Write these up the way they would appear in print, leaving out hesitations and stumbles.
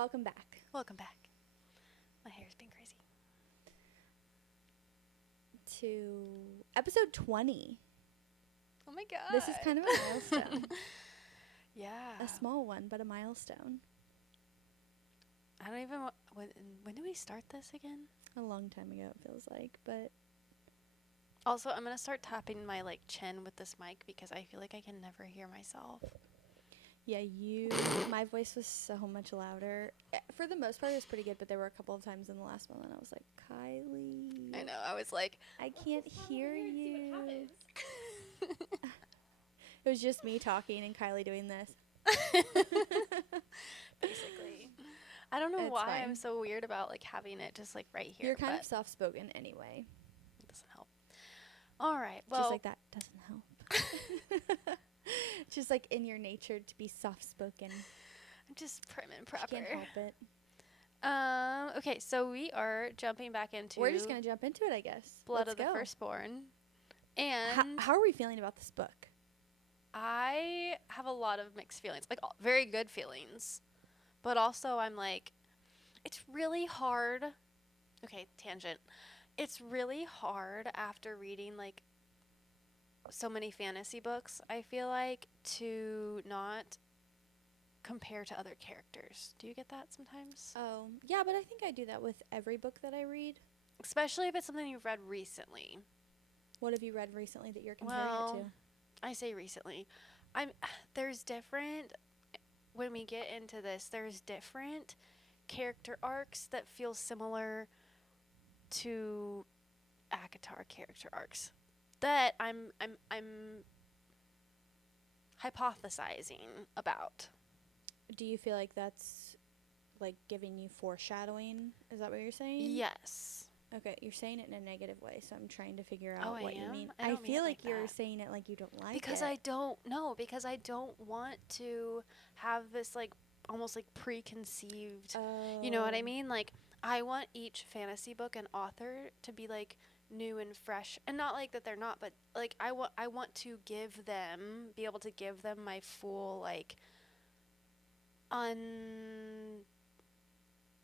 Welcome back Welcome back. My hair's been crazy. to episode 20. Oh my god. This is kind of a milestone. Yeah. A small one, but a milestone. I don't even when did we start this again? A long time ago, it feels like, but Also, I'm going to start tapping my chin with this mic because I feel like I can never hear myself. yeah, my voice was so much louder. For the most part, it was pretty good, but there were a couple of times in the last one when I was like, Kylie. I know. I was like, I can't hear you. It was just me talking and Kylie doing this. basically. I don't know It's why fine. I'm so weird about having it just right here. You're kind but of soft-spoken anyway. it doesn't help. All right. Well, Just like that doesn't help. Just like in your nature to be soft-spoken. I'm just prim and She proper. can't help it. Okay, so we are jumping back into We're just going to jump into it, I guess. Blood Let's of the go. Firstborn. And How are we feeling about this book? I have a lot of mixed feelings, very good feelings. But also I'm like, it's really hard. Okay, tangent. It's really hard after reading so many fantasy books, I feel like, to not compare to other characters. Do you get that sometimes? Oh, yeah, but I think I do that with every book that I read. Especially if it's something you've read recently. What have you read recently that you're comparing it to? I say recently. There's different, when we get into this, there's different character arcs that feel similar to ACOTAR character arcs that I'm hypothesizing about. Do you feel like that's giving you foreshadowing? Is that what you're saying? Yes. Okay, you're saying it in a negative way, so I'm trying to figure Oh, out I what you am? mean. I I don't mean feel it like like you're that. saying it like you don't like Because it. I don't want to have this almost preconceived, you know what I mean? I want each fantasy book and author to be new and fresh, and not that they're not, but I want to be able to give them my full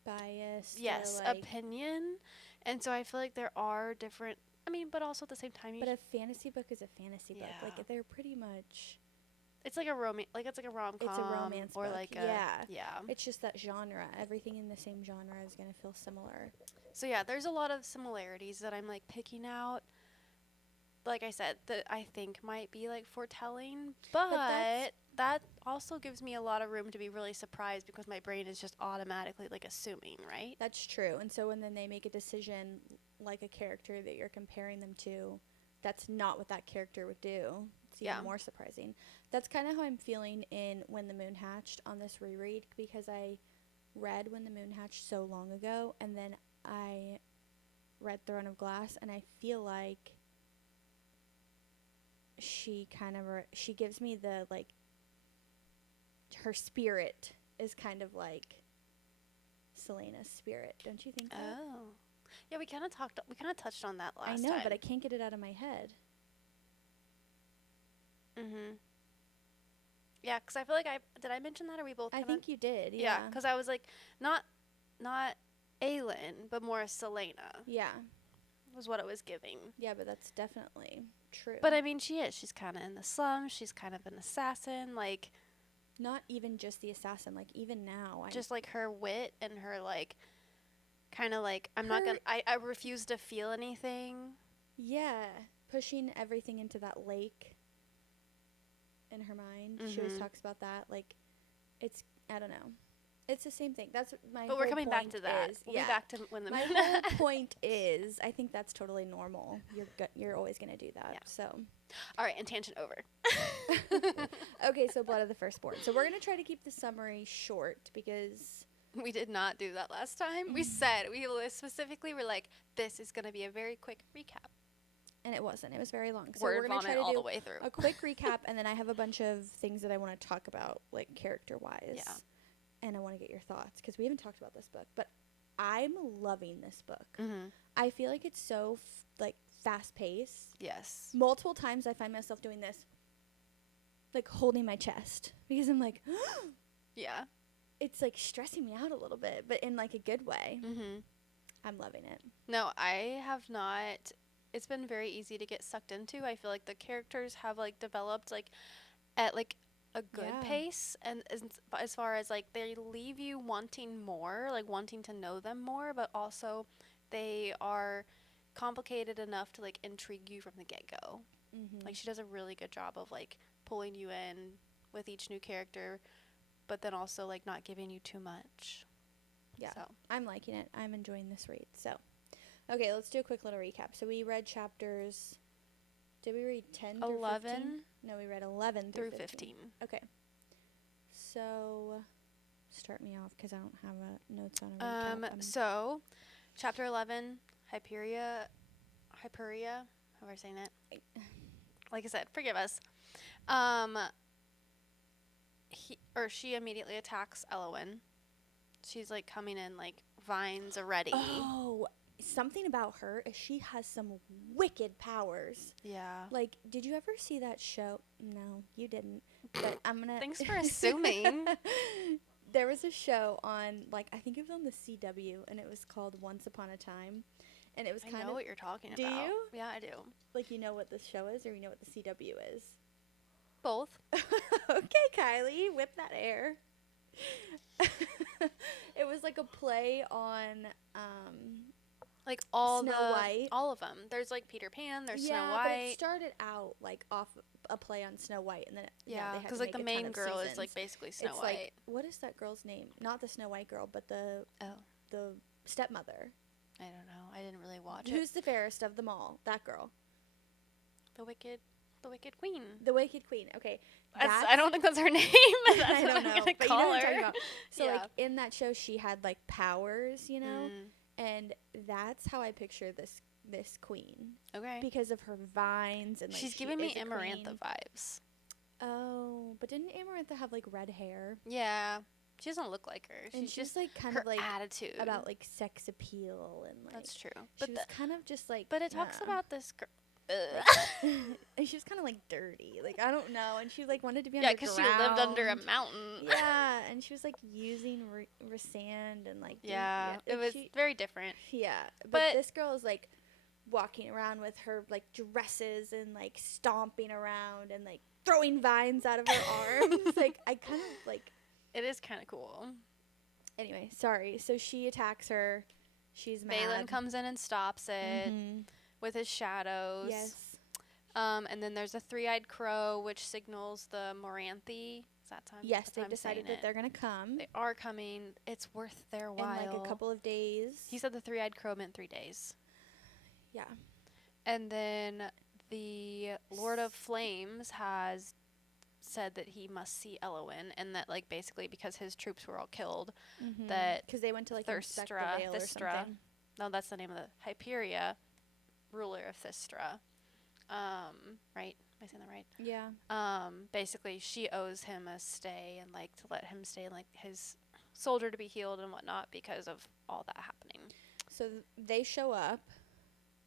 Biased. yes, or, opinion. And so I feel like there are different, but also at the same time But a fantasy book is a fantasy book. Yeah. They're pretty much. it's like a it's like a rom-com, It's a romance or book. yeah. It's just that genre. Everything in the same genre is going to feel similar. So yeah, there's a lot of similarities that I'm picking out. Like I said, that I think might be foretelling, but that also gives me a lot of room to be really surprised because my brain is just automatically assuming, right? That's true. And so when then they make a decision like a character that you're comparing them to, that's not what that character would do. It's even more surprising. That's kind of how I'm feeling in When the Moon Hatched on this reread, because I read When the Moon Hatched so long ago, and then I read Throne of Glass, and I feel like she gives me the her spirit is kind of like Selena's spirit, don't you think? Oh, yeah. We kind of touched on that last time. I know, time. but I can't get it out of my head. Mhm. Yeah, because I feel like did I mention that, or we both? I think you did. Yeah, because I was not Elowen, but more Selena. Yeah. Was what it was giving. Yeah, but that's definitely true. But I mean, she is. She's kind of in the slums. She's kind of an assassin. Not even just the assassin. Even now, just her wit and her kind of I'm not gonna. I refuse to feel anything. Yeah, pushing everything into that lake. In her mind, she always talks about that. It's, I don't know. It's the same thing. That's my. But we're coming back to that. We'll be back to When the Moon. My whole point is, I think that's totally normal. You're always gonna do that. Yeah. So. All right, and tangent over. Okay, so Blood of the Firstborn. So we're gonna try to keep the summary short because we did not do that last time. We said we specifically were this is gonna be a very quick recap. And it wasn't. It was very long. So Word we're going to try to all do the way through. a quick recap, and then I have a bunch of things that I want to talk about, character-wise. Yeah. And I want to get your thoughts, because we haven't talked about this book. But I'm loving this book. Mm-hmm. I feel like it's so, fast-paced. Yes. Multiple times I find myself doing this, holding my chest. Because I'm yeah. it's like stressing me out a little bit, but in like a good way. Mm-hmm. I'm loving it. No, I have not. It's been very easy to get sucked into. I feel like the characters have like developed like at like a good pace, and as far as like they leave you wanting more, like wanting to know them more, but also they are complicated enough to like intrigue you from the get-go. Like she does a really good job of like pulling you in with each new character, but then also like not giving you too much. Yeah, so I'm liking it. I'm enjoying this read. So, okay, let's do a quick little recap. So we read chapters. Did we read 10 through 11? 15? No, we read 11 through 15. 15. Okay. So, start me off because I don't have notes on a recap. So, chapter 11, Hyperia, how am I saying it? Like I said, forgive us. She immediately attacks Elowen. She's like coming in like vines already. Oh, something about her is she has some wicked powers. Yeah. Like, did you ever see that show? No, you didn't. But I'm gonna. Thanks for assuming. There was a show on, like, I think it was on the CW, and it was called Once Upon a Time, and it was kind of. I know what you're talking about. Do you? Yeah, I do. Like, you know what the show is, or you know what the CW is? Both. Okay, Kylie, whip that air. It was like a play on like all Snow White. All of them. There's like Peter Pan, there's Snow But White. it started out like off a play on Snow White, and then because like the main girl is like basically Snow White. Like, what is that girl's name? Not the Snow White girl, but the stepmother. I don't know. I didn't really watch it. Who's the fairest of them all? That girl. The Wicked Queen. The Wicked Queen. Okay. I don't think that's her name. That's I don't know. But you know what I'm her. talking about. So yeah. like in that show, she had like powers, you know, and that's how I picture this queen. Okay. Because of her vines and like she's giving me Amarantha vibes. Oh, but didn't Amarantha have like red hair? Yeah. She doesn't look like her. She's just like kind her of like attitude about like sex appeal and like that's true. She was kind of just like. But it talks about this girl. And she was kind of like dirty, like I don't know, and she like wanted to be underground. Yeah, because she lived under a mountain. Yeah, and she was like using sand and like it was very different. Yeah, but this girl is like walking around with her like dresses and like stomping around and like throwing vines out of her arms. Like I kind of like. It is kind of cool. Anyway, sorry. So she attacks her. She's mad. Balin comes in and stops it. With his shadows. Yes. And then there's a three-eyed crow, which signals the Moranthi. Is that time? Yes, they've decided that they're going to come. They are coming. It's worth their while. In like a couple of days. He said the three-eyed crow meant 3 days. Yeah. And then the Lord of Flames has said that he must see Elowen, and that like basically because his troops were all killed, that because they went to like inspect the veil or something. No, that's the name of the Hyperia. Ruler of Thistra, right? Am I saying that right? Yeah. Basically, she owes him a stay and like to let him stay and like his soldier to be healed and whatnot because of all that happening. So they show up,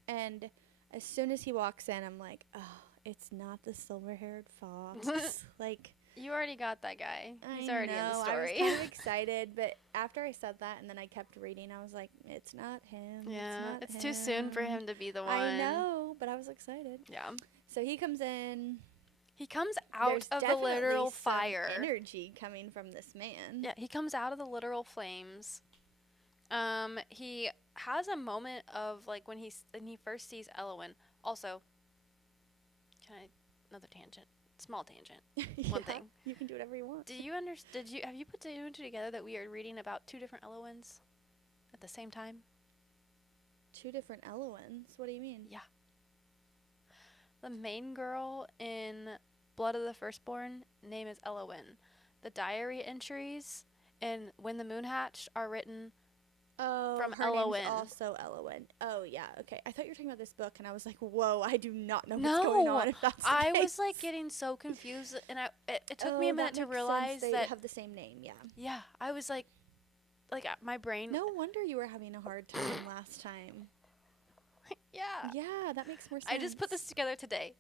and as soon as he walks in, I'm like, oh, it's not the silver-haired fox. Like. You already got that guy. He's already in the story. I was kind of excited, but after I said that and then I kept reading, I was like, it's not him. Yeah, it's too soon for him to be the one. I know, but I was excited. Yeah. So he comes in. He comes out of the literal fire. Energy coming from this man. Yeah, he comes out of the literal flames. He has a moment of like when he first sees Elowen. Also, another tangent. Small tangent. One thing. You can do whatever you want. Have you put 2 and 2 together that we are reading about 2 different Elowens at the same time? 2 different Elowens? What do you mean? Yeah. The main girl in Blood of the Firstborn name is Elowen. The diary entries in When the Moon Hatched are written from her Elowen. Name's also Elowen. Oh, yeah. Okay. I thought you were talking about this book, and I was like, whoa, I do not know what's going on if that's the I case. was, like, getting so confused, and it took me a minute to realize they that... have the same name, yeah. Yeah. I was, like, my brain... No wonder you were having a hard time last time. Yeah. Yeah, that makes more sense. I just put this together today.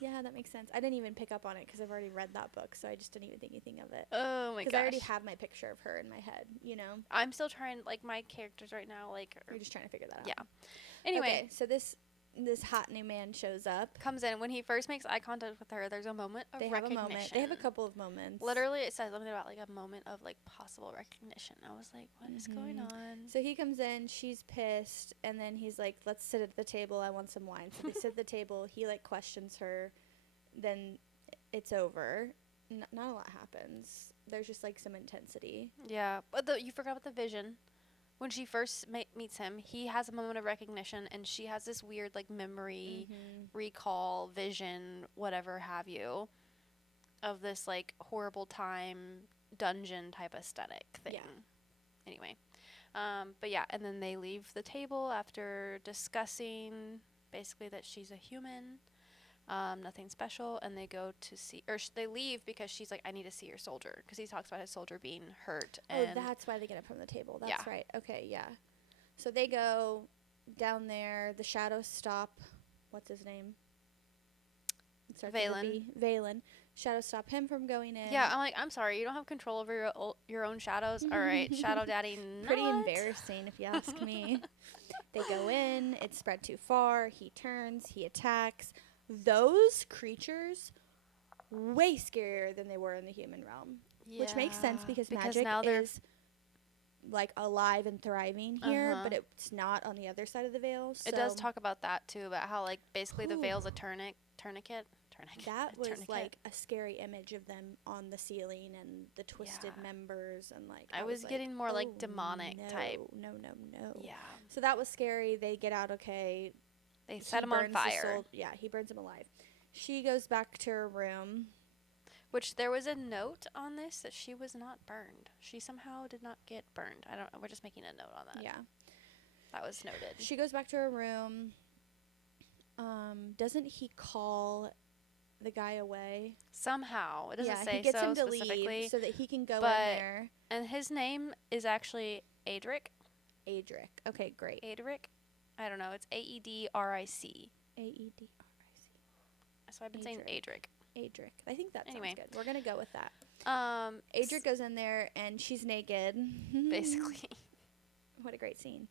Yeah, that makes sense. I didn't even pick up on it because I've already read that book, so I just didn't even think anything of it. Oh my gosh. Because I already have my picture of her in my head, you know? I'm still trying, like, my characters right now, like... You're just trying to figure that out. Yeah. Anyway. Okay, so this hot new man shows up. Comes in. When he first makes eye contact with her, there's a moment of recognition. Have a moment. They have a couple of moments. Literally, it says something about, like, a moment of, like, possible recognition. I was like, what is going on? So he comes in, she's pissed, and then he's like, let's sit at the table, I want some wine. So they sit at the table, he, like, questions her, then it's over. Not a lot happens. There's just, like, some intensity. Yeah, but you forgot about the vision. When she first meets him, he has a moment of recognition, and she has this weird, like, memory, recall, vision, whatever have you, of this, like, horrible time, dungeon type aesthetic thing. Yeah. Anyway. But yeah, and then they leave the table after discussing basically that she's a human, nothing special, and they go to see, or they leave because she's like, I need to see your soldier, because he talks about his soldier being hurt. And that's why they get up from the table. That's right. Okay, yeah. So they go down there. The shadows stop. What's his name? Valen. Valen. Shadows stop him from going in. Yeah, I'm like, I'm sorry, you don't have control over your own shadows. All right, Shadow Daddy. Pretty embarrassing, if you ask me. They go in. It's spread too far. He turns. He attacks. Those creatures, way scarier than they were in the human realm. Yeah, which makes sense because magic now is like alive and thriving here, but it's not on the other side of the veil. So. It does talk about that too, about how like basically the veil's a tourniquet. That was like a scary image of them on the ceiling and the twisted members and like. I was getting more like demonic type. No. Yeah. So that was scary. They get out okay. They set him on fire. Yeah, he burns him alive. She goes back to her room. Which there was a note on this that she was not burned. She somehow did not get burned. I don't know. We're just making a note on that. Yeah. That was noted. She goes back to her room. Doesn't he call the guy away? Somehow. It doesn't say he gets so him to specifically. Leave so that he can go in there. And his name is actually Adric. Okay, great. Adric. I don't know. It's Aedric. Aedric. So I've been saying Adric. Adric. I think that sounds good. We're going to go with that. Adric goes in there, and she's naked. Basically. What a great scene.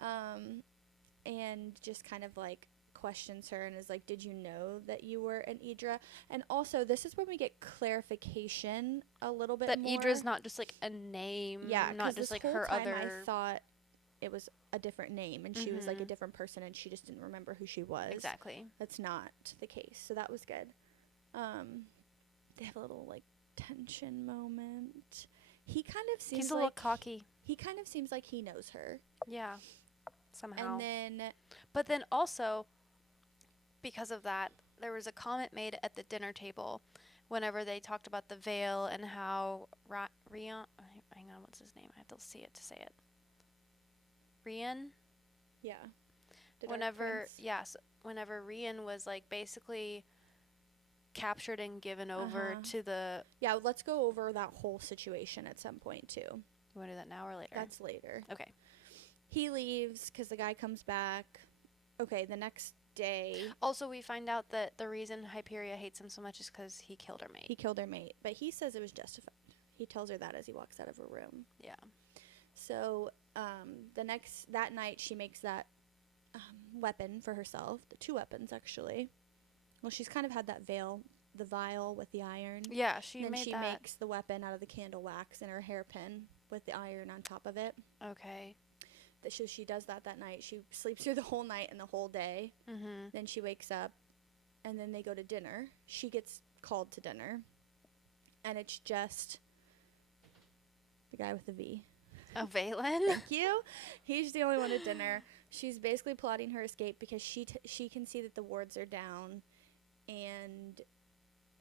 And just kind of, like, questions her and is like, did you know that you were an Aedra? And also, this is when we get clarification a little bit more. That Aedra's not just, like, a name. Yeah, not just, like, her other... I thought it was a different name, and she was, like, a different person, and she just didn't remember who she was. Exactly. That's not the case. So that was good. They have a little, like, tension moment. He kind of seems He's a little cocky. He kind of seems like he knows her. Yeah. Somehow. And then... But then also, because of that, there was a comment made at the dinner table whenever they talked about the veil and how Rian... Hang on, what's his name? I have to see it to say it. Rian? Yeah. Whenever Rian was, like, basically captured and given over to the... Yeah, let's go over that whole situation at some point, too. You want to do that now or later? That's later. Okay. He leaves because the guy comes back. Okay, the next day... Also, we find out that the reason Hyperia hates him so much is because he killed her mate. But he says it was justified. He tells her that as he walks out of her room. Yeah. So, that night, she makes that weapon for herself. The 2 weapons, actually. Well, she's kind of had that the vial with the iron. Yeah, she made that. And then she makes the weapon out of the candle wax and her hairpin with the iron on top of it. Okay. She does that night. She sleeps through the whole night and the whole day. Mm-hmm. Then she wakes up, and then they go to dinner. She gets called to dinner, and it's just the guy with the V. Oh, Valen? Thank you. He's the only one at dinner. She's basically plotting her escape because she can see that the wards are down, and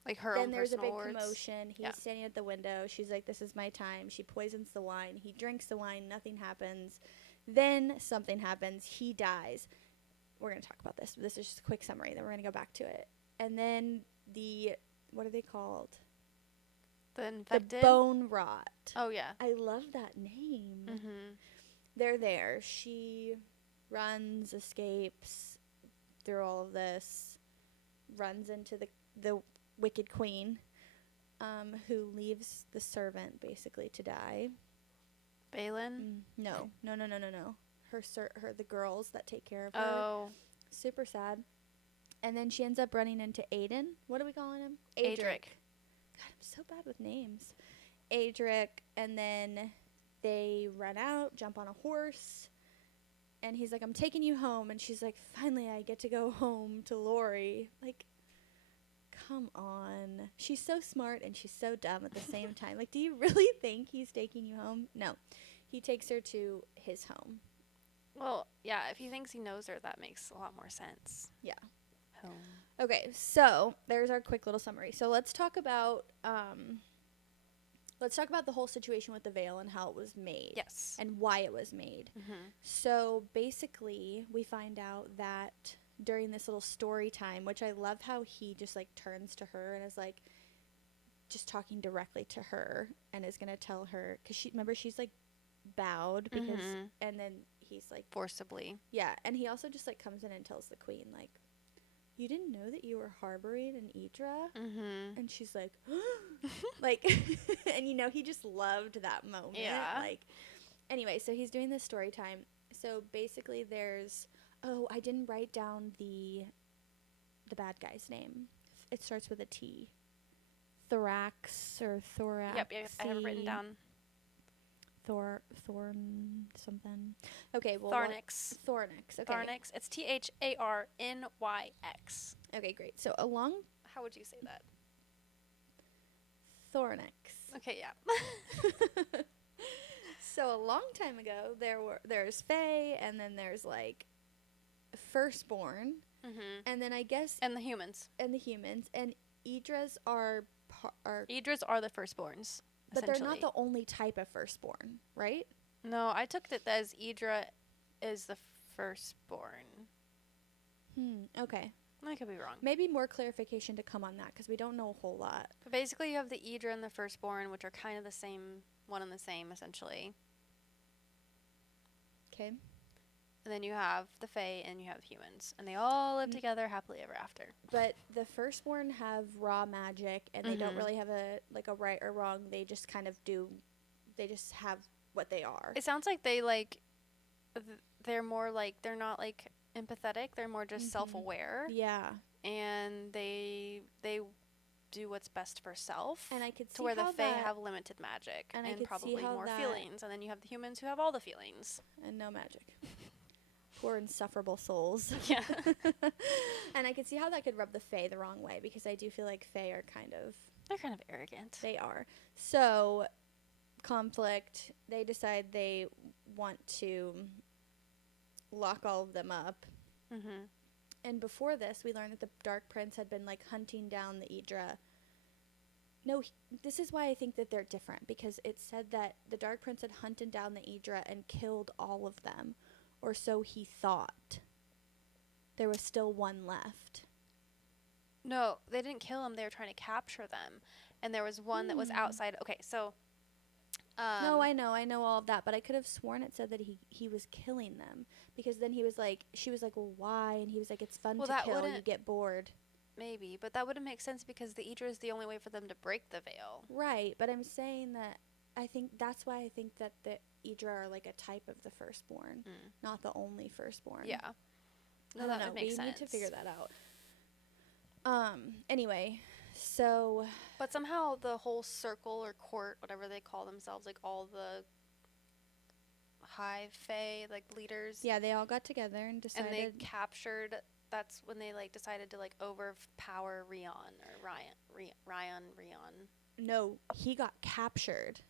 like her then own there's a big wards. commotion. He's standing at the window. She's like, "This is my time." She poisons the wine. He drinks the wine. Nothing happens. Then something happens. He dies. We're gonna talk about this. This is just a quick summary. Then we're gonna go back to it. And then what are they called? The infected? The bone rot. Oh, yeah. I love that name. Mm-hmm. They're there. She runs, escapes through all of this. runs into the wicked queen, who leaves the servant basically to die. Balin? No. The girls that take care of her. Oh. Super sad. And then she ends up running into Aiden. What are we calling him? Adric. God, I'm so bad with names. Adric, and then they run out, jump on a horse, and he's like, I'm taking you home. And she's like, finally, I get to go home to Lori. Like, come on. She's so smart and she's so dumb at the same time. Like, do you really think he's taking you home? No. He takes her to his home. Well, yeah, if he thinks he knows her, that makes a lot more sense. Yeah. Home. Okay, so there's our quick little summary. So let's talk about the whole situation with the veil and how it was made. Yes. And why it was made. Mm-hmm. So basically, we find out that during this little story time, which I love how he just like turns to her and is like just talking directly to her and is going to tell her, because she's like bowed because, and then he's like forcibly. Yeah. And he also just like comes in and tells the queen, like, you didn't know that you were harboring an Idra? Mm-hmm. And she's like, like, and he just loved that moment. Yeah. Like, anyway, so he's doing this story time. So basically I didn't write down the bad guy's name. It starts with a T. Thorax or thorax. Yep, I have it written down. Thorn something. Okay, well. Tharnix. Tharnix, okay. Tharnix. It's Tharnyx. Okay, great. So How would you say that? Thornix. Okay, yeah. So a long time ago, there's Fae, and then there's like Firstborn, and then I guess and the humans. And Idras are Idras are the firstborns. But they're not the only type of firstborn, right? No, I took it as Idra is the firstborn. Okay. I could be wrong. Maybe more clarification to come on that, because we don't know a whole lot. But basically, you have the Idra and the firstborn, which are kind of the same, one and the same, essentially. Okay. And then you have the Fae and you have humans. And they all live together happily ever after. But the firstborn have raw magic, and they don't really have a right or wrong. They just kind of do. They just have what they are. It sounds like they, like, they're more, like, they're not, like, empathetic. They're more just self-aware. Yeah. And they do what's best for self. And I could see to where how the Fae have limited magic and probably more feelings. And then you have the humans who have all the feelings. And no magic. Poor insufferable souls. Yeah. And I could see how that could rub the Fae the wrong way, because I do feel like Fae are they're kind of arrogant. They are. So, conflict. They decide they want to lock all of them up. And before this, we learned that the Dark Prince had been, like, hunting down the Idra. No, this is why I think that they're different, because it said that the Dark Prince had hunted down the Idra and killed all of them. Or so he thought. There was still one left. No, they didn't kill him. They were trying to capture them. And there was one that was outside. Okay, so... no, I know all of that. But I could have sworn it said that he was killing them. Because then she was like, well, why? And he was like, it's fun to kill. You get bored. Maybe. But that wouldn't make sense, because the Idra is the only way for them to break the veil. Right. But I'm saying that I think that's why I think that the Idra are like a type of the firstborn, not the only firstborn. Yeah. No, that would make sense. We need to figure that out. Anyway, so. But somehow the whole circle or court, whatever they call themselves, like all the high Fae, like leaders. Yeah, they all got together and decided. And they captured. That's when they like decided to like overpower Rion or Rion. No, he got captured.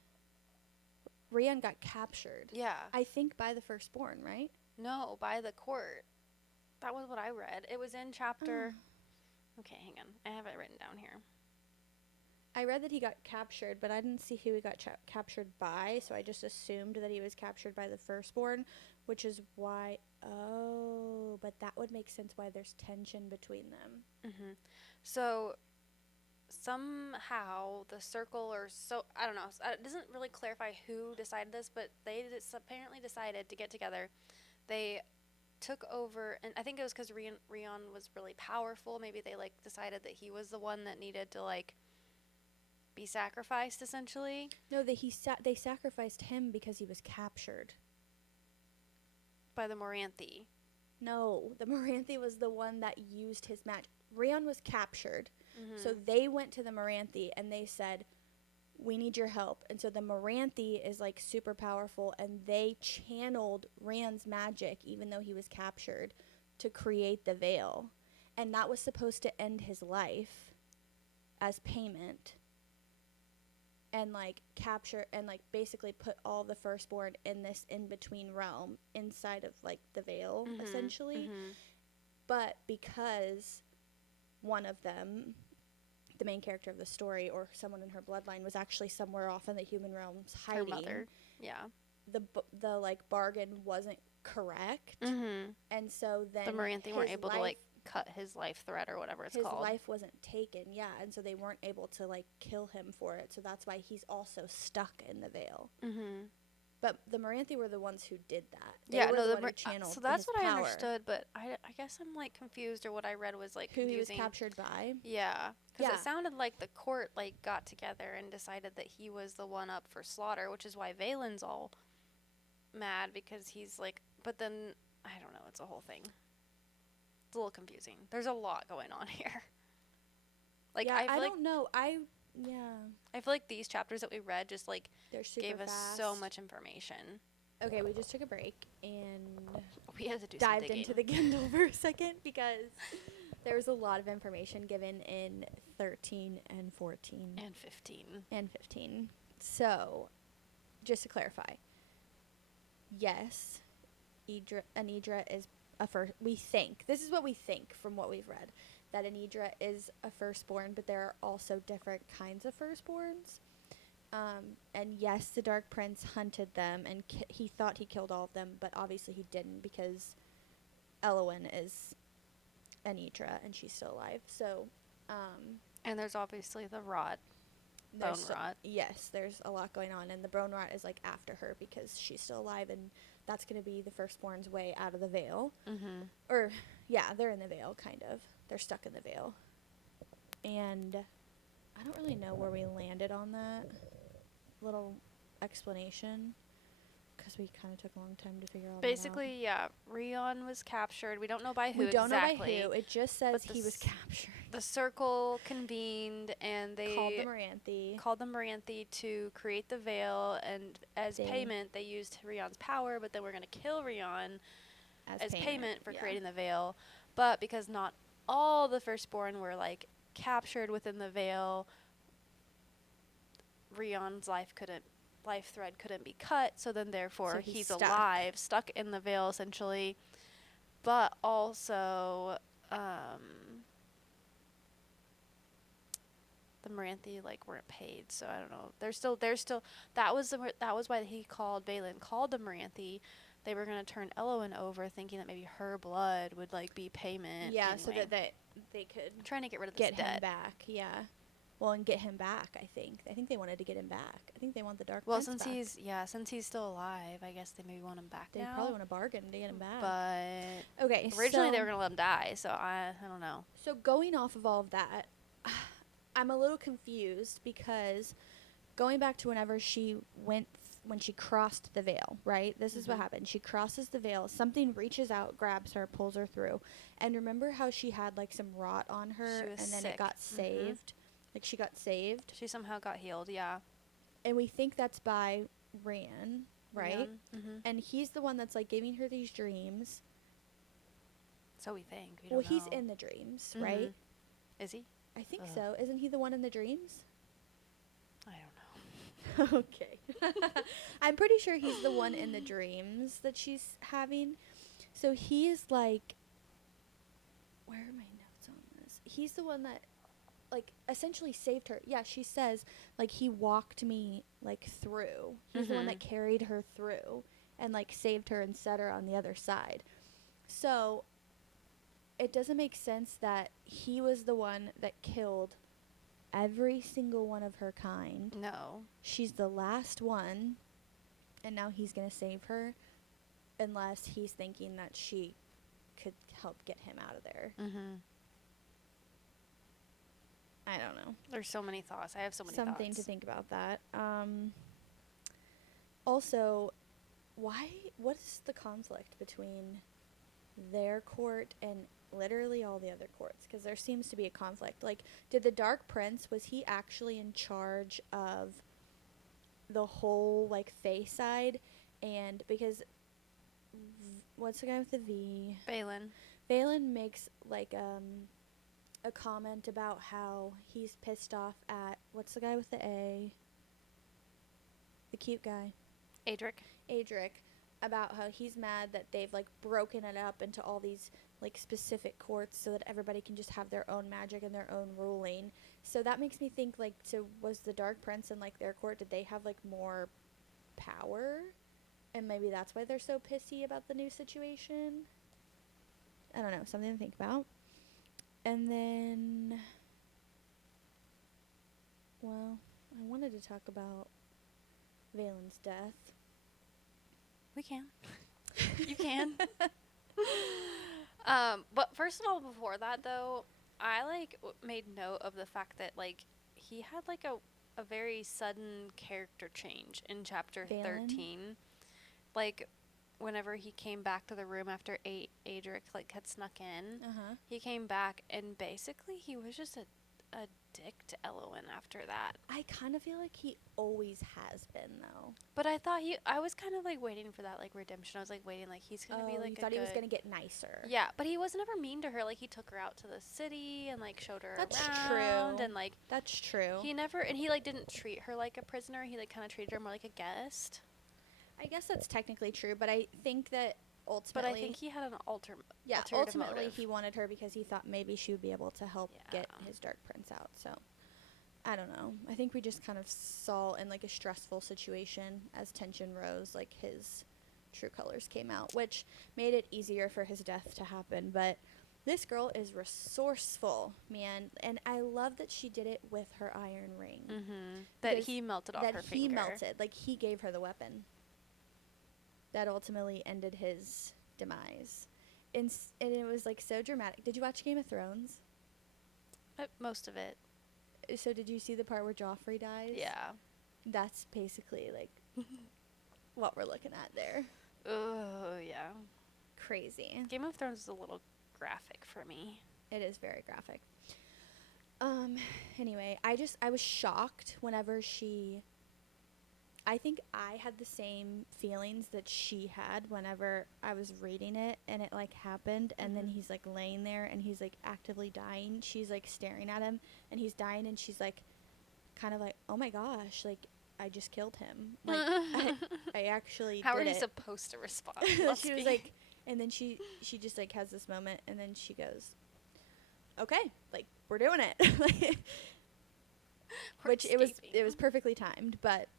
Rion got captured. Yeah. I think by the firstborn, right? No, by the court. That was what I read. It was in chapter... Okay, hang on. I have it written down here. I read that he got captured, but I didn't see who he got captured by, so I just assumed that he was captured by the firstborn, which is why... Oh, but that would make sense why there's tension between them. So... somehow the circle I don't know, it doesn't really clarify who decided this, but they apparently decided to get together. They took over, and I think it was because Rion was really powerful. Maybe they like decided that he was the one that needed to like be sacrificed, essentially. No, they sacrificed him because he was captured. By the Moranthi. No, the Moranthi was the one that used his magic. Rion was captured, so they went to the Moranthi and they said, "We need your help." And so the Moranthi is like super powerful, and they channeled Rand's magic, even though he was captured, to create the veil, and that was supposed to end his life as payment. And like capture and like basically put all the Firstborn in this in-between realm inside of like the veil, essentially. But because one of them, the main character of the story, or someone in her bloodline, was actually somewhere off in the human realms hiding, Her mother. Yeah. The like bargain wasn't correct, and so then the Moranthi weren't able to like cut his life thread or whatever it's called. His life wasn't taken, yeah, and so they weren't able to like kill him for it. So that's why he's also stuck in the veil. But the Moranthi were the ones who did that. They were the one who channeled so that's what power. I understood, but I guess I'm like confused, or what I read was like who confusing. He was captured by. Yeah, because it sounded like the court like got together and decided that he was the one up for slaughter, which is why Valen's all mad, because he's like. But then I don't know. It's a whole thing. It's a little confusing. There's a lot going on here. Like yeah, I like, don't know. I feel like these chapters that we read just like gave us so much information. Okay, we just took a break and we had to do dived some into the Kindle for a second because there was a lot of information given in 13 and 14 and 15. So, just to clarify, yes, Anidra is a first. We think this is what we think from what we've read, that Anidra is a firstborn, but there are also different kinds of firstborns. And yes, the Dark Prince hunted them, and he thought he killed all of them, but obviously he didn't, because Elowen is Anidra, and she's still alive. So, and there's obviously the rot. Bone rot. Yes, there's a lot going on, and the bone rot is like after her because she's still alive, and that's going to be the firstborn's way out of the veil. Or, yeah, they're in the veil, kind of. They're stuck in the veil. And I don't really know where we landed on that little explanation, because we kind of took a long time to figure all that out. Basically, yeah, Rion was captured. We don't know by who exactly. We don't exactly. know by who. It just says he was captured. The circle convened, and they called the Moranthi to create the veil, and as payment, they used Rion's power, but then we're going to kill Rion as payment for creating the veil. But because not all the Firstborn were, like, captured within the veil, Rion's life thread couldn't be cut, so then therefore he's alive, stuck in the veil essentially. But also the Moranthi like weren't paid, so I don't know. There's still that was why he called the Moranthi. They were going to turn Elowen over, thinking that maybe her blood would like be payment. Yeah, anyway. so that they could trying to get rid of this him back. Yeah. Well, and get him back, I think. I think they wanted to get him back. I think they want the Dark Prince back. Since he's still alive, I guess they maybe want him back now. They probably want to bargain to get him back. But okay, originally they were going to let him die, so I don't know. So going off of all of that, I'm a little confused, because going back to when she crossed the veil, right? This is what happened. She crosses the veil. Something reaches out, grabs her, pulls her through. And remember how she had like some rot on her, and then sick. It got saved? Like, she got saved. She somehow got healed, yeah. And we think that's by Ran, right? And he's the one that's, like, giving her these dreams. So we think. We don't know. He's in the dreams, right? Is he? I think so. Isn't he the one in the dreams? I don't know. Okay. I'm pretty sure he's the one in the dreams that she's having. So he is, like... Where are my notes on this? He's the one that... like essentially saved her. Yeah, she says like he walked me like through. He's the one that carried her through and like saved her and set her on the other side. So it doesn't make sense that he was the one that killed every single one of her kind. No. She's the last one, and now he's going to save her, unless he's thinking that she could help get him out of there. Mm-hmm. I don't know. There's so many thoughts. I have so many thoughts. Something to think about that. Also, what is the conflict between their court and literally all the other courts? Because there seems to be a conflict. Like, did the Dark Prince, was he actually in charge of the whole, like, Fae side? And because, what's the guy with the V? Balin. Balin makes, like, a comment about how he's pissed off at, what's the guy with the A? The cute guy. Adric, about how he's mad that they've, like, broken it up into all these, like, specific courts so that everybody can just have their own magic and their own ruling. So that makes me think, like, so was the Dark Prince in, like, their court, did they have, like, more power? And maybe that's why they're so pissy about the new situation? I don't know, something to think about. And then, well, I wanted to talk about Valen's death. We can. You can. But first of all, before that, though, I, like, made note of the fact that, like, he had, like, a very sudden character change in chapter Valen? 13. Like, whenever he came back to the room after Adric, like, had snuck in, he came back, and basically he was just a dick to Elowen after that. I kind of feel like he always has been, though. But I was kind of, like, waiting for that, like, redemption. I was, like, waiting, like, he's gonna be, like, you thought he was gonna get nicer. Yeah, but he was never mean to her. Like, he took her out to the city and, like, showed her That's around. true. And, like, that's true. He like, didn't treat her like a prisoner. He, like, kind of treated her more like a guest. I guess that's technically true, but I think that ultimately... But I think he had an alternative ultimately motive. he wanted her because he thought maybe she would be able to help get his Dark Prince out, so... I don't know. I think we just kind of saw in, like, a stressful situation as tension rose, like, his true colors came out, which made it easier for his death to happen. But this girl is resourceful, man. And I love that she did it with her iron ring. Mm-hmm. That he melted off her finger. That he melted. Like, he gave her the weapon. That ultimately ended his demise. And it was, like, so dramatic. Did you watch Game of Thrones? Most of it. So did you see the part where Joffrey dies? Yeah. That's basically, like, what we're looking at there. Oh, yeah. Crazy. Game of Thrones is a little graphic for me. It is very graphic. Anyway, I was shocked whenever I think I had the same feelings that she had whenever I was reading it and it, like, happened, and then he's, like, laying there and he's, like, actively dying. She's, like, staring at him and he's dying and she's, like, kind of like, oh my gosh, like, I just killed him. Like, I actually How did are you it. supposed to respond? She was like, and then she just, like, has this moment and then she goes, okay, like, we're doing it. Which it was perfectly timed, but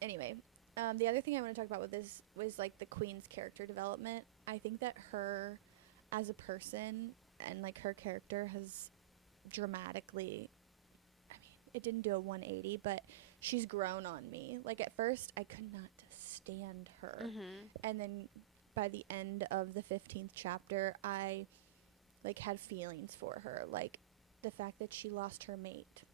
anyway, the other thing I want to talk about with this was, like, the Queen's character development. I think that her as a person and, like, her character has dramatically, I mean, it didn't do a 180, but she's grown on me. Like, at first, I could not stand her. And then by the end of the 15th chapter, I, like, had feelings for her. Like, the fact that she lost her mate.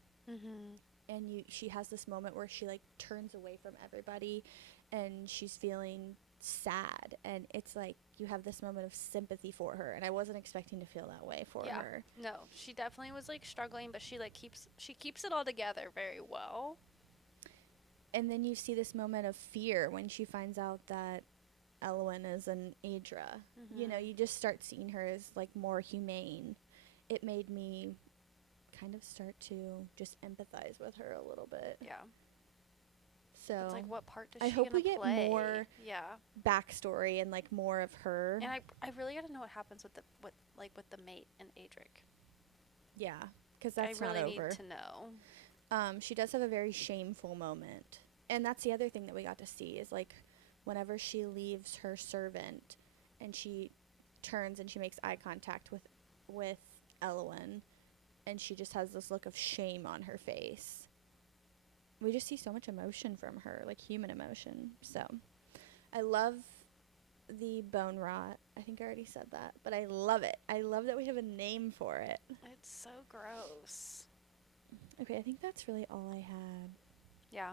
And she has this moment where she, like, turns away from everybody and she's feeling sad, and it's like you have this moment of sympathy for her, and I wasn't expecting to feel that way for her. No, she definitely was, like, struggling, but she keeps it all together very well. And then you see this moment of fear when she finds out that Elowen is an Aedra. You know, you just start seeing her as, like, more humane. It made me kind of start to just empathize with her a little bit. Yeah. So it's like, what part does I she hope we get play? more backstory and, like, more of her. And I really got to know what happens with the mate and Adric. Yeah, because that's I really not over. need to know. She does have a very shameful moment, and that's the other thing that we got to see is, like, whenever she leaves her servant and she turns and she makes eye contact with Elowen, and she just has this look of shame on her face. We just see so much emotion from her, like, human emotion. So I love the bone rot. I think I already said that, but I love it. I love that we have a name for it. It's so gross. Okay, I think that's really all I had. Yeah.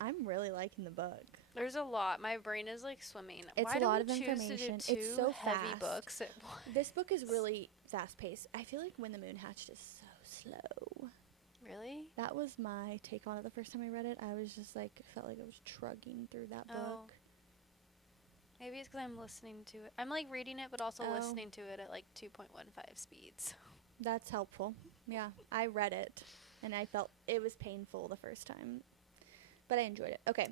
I'm really liking the book. There's a lot. My brain is like swimming. It's Why a do lot we of choose to do information. two It's so heavy fast. books at once? This book is really fast paced. I feel like When the Moon Hatched is so slow. Really? That was my take on it the first time I read it. I was just like, felt like I was trugging through that book. Maybe it's because I'm listening to it. I'm like reading it, but also Oh. listening to it at like 2.15 speeds. That's helpful. Yeah, I read it, and I felt it was painful the first time, but I enjoyed it. Okay,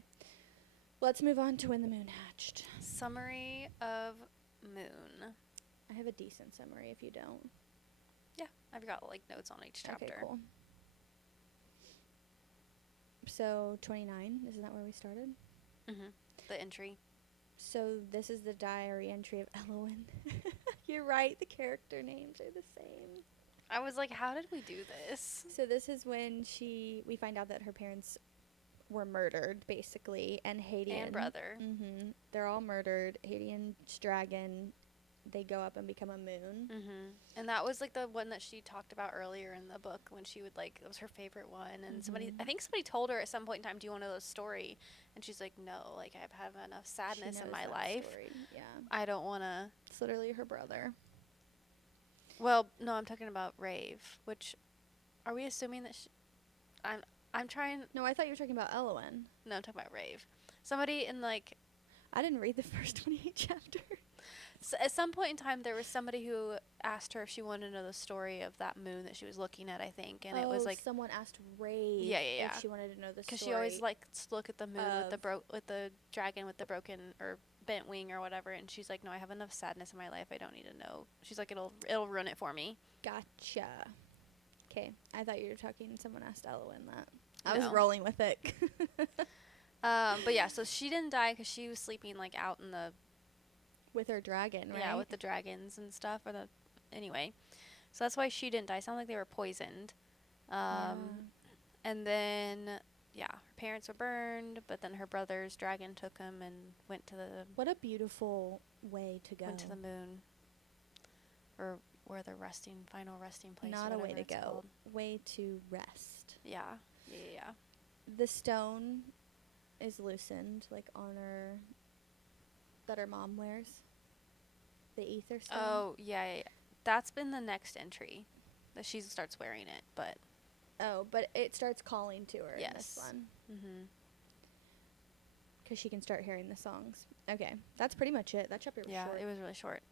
let's move on to When the Moon Hatched. Summary of Moon. I have a decent summary if you don't. Yeah, I've got like notes on each chapter. Okay, cool. So 29, isn't that where we started? Mm-hmm. The entry. So this is the diary entry of Elowen. You're right, the character names are the same. I was like, how did we do this? So this is when we find out that her parents were murdered, basically, and Hadian. And brother. Mm-hmm. They're all murdered. Hadian's dragon, they go up and become a moon. Mm-hmm. And that was like the one that she talked about earlier in the book when she would like, it was her favorite one. And I think somebody told her at some point in time, do you want to know the story? And she's like, no, like I've had enough sadness in my life. Story. Yeah. I don't want to. It's literally her brother. Well, no, I'm talking about Rave, which, are we assuming that I'm trying. No, I thought you were talking about Elowen. No, I'm talking about Rave. Somebody in like. I didn't read the first 28 chapters. So at some point in time, there was somebody who asked her if she wanted to know the story of that moon that she was looking at, I think. And it was like. Someone asked Rave if she wanted to know the story. Because she always likes to look at the moon with the dragon with the broken or bent wing or whatever. And she's like, no, I have enough sadness in my life. I don't need to know. She's like, it'll ruin it for me. Gotcha. Okay, I thought you were talking. Someone asked Elowen that. I was No. rolling with it. But yeah, so she didn't die because she was sleeping like out in the. With her dragon, right? Yeah, with the dragons and stuff. Anyway, so that's why she didn't die. It sounded like they were poisoned. And then, yeah, her parents were burned, but then her brother's dragon took him and went to the. What a beautiful way to go. Went to the moon. Or where the final resting place. Not a way to it's go. called. Way to rest. Yeah. Yeah. The stone is loosened, like on her. That her mom wears. The ether stone. Oh, yeah. That's been the next entry. That she starts wearing it, but. Oh, but it starts calling to her in Yes. this one. Mm-hmm. Because she can start hearing the songs. Okay, that's pretty much it. That chapter was short. Yeah, it was really short.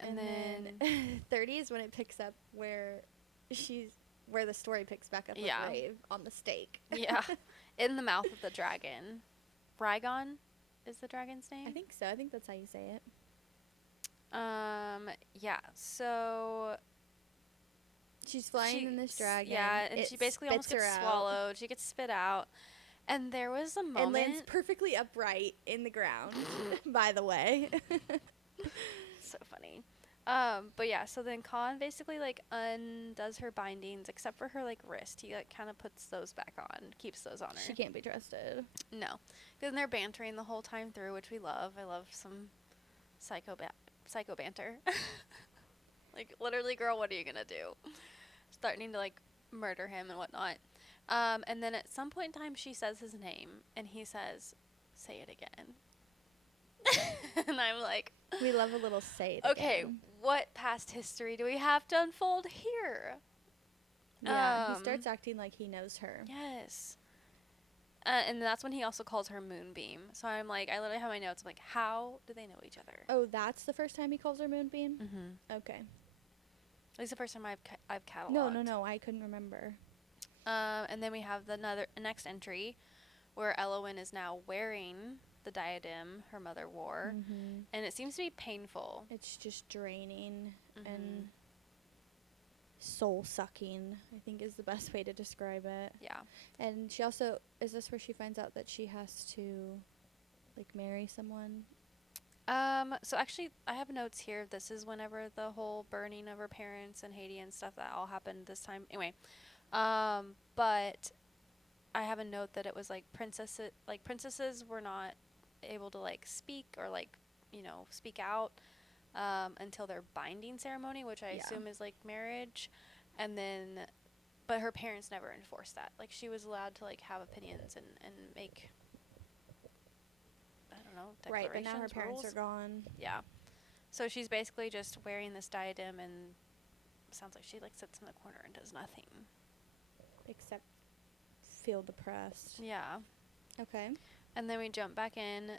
And then 30 is when it picks up where the story picks back up with Rave on the stake. Yeah. In the mouth of the dragon. Rygon is the dragon's name? I think so. I think that's how you say it. Yeah, so she's flying in this dragon. Yeah, and she basically almost gets swallowed. She gets spit out. And there was a moment. And lands perfectly upright in the ground, by the way. So funny. But yeah, so then Khan basically like undoes her bindings except for her like wrist. He like kind of puts those back on, keeps those on her. She can't be trusted. No. Then they're bantering the whole time through, which we love. I love some psycho banter. Like literally, girl, what are you gonna do? Starting to like murder him and whatnot. And then at some point in time, she says his name, and he says, "Say it again." And I'm like, we love a little say it okay, again. what past history do we have to unfold here? Yeah, he starts acting like he knows her. Yes. And that's when he also calls her Moonbeam. So I'm like, I literally have my notes. I'm like, how do they know each other? Oh, that's the first time he calls her Moonbeam? Mm-hmm. Okay. At least the first time I've cataloged. No, I couldn't remember. And then we have the next entry where Elowen is now wearing the diadem her mother wore. Mm-hmm. And it seems to be painful. It's just draining Mm-hmm. and soul-sucking, I think is the best way to describe it. Yeah. And she also, is this where she finds out that she has to, like, marry someone? So actually, I have notes here. This is whenever the whole burning of her parents and Haiti and stuff that all happened this time. Anyway, but I have a note that it was like princesses were not able to like speak or like, you know, speak out until their binding ceremony, which I assume is like marriage. And then, but her parents never enforced that. Like she was allowed to like have opinions and make, I don't know, declarations. Right, but now her parents rules. are gone. Yeah. So she's basically just wearing this diadem, and sounds like she like sits in the corner and does nothing. Except feel depressed. Yeah. Okay. And then we jump back in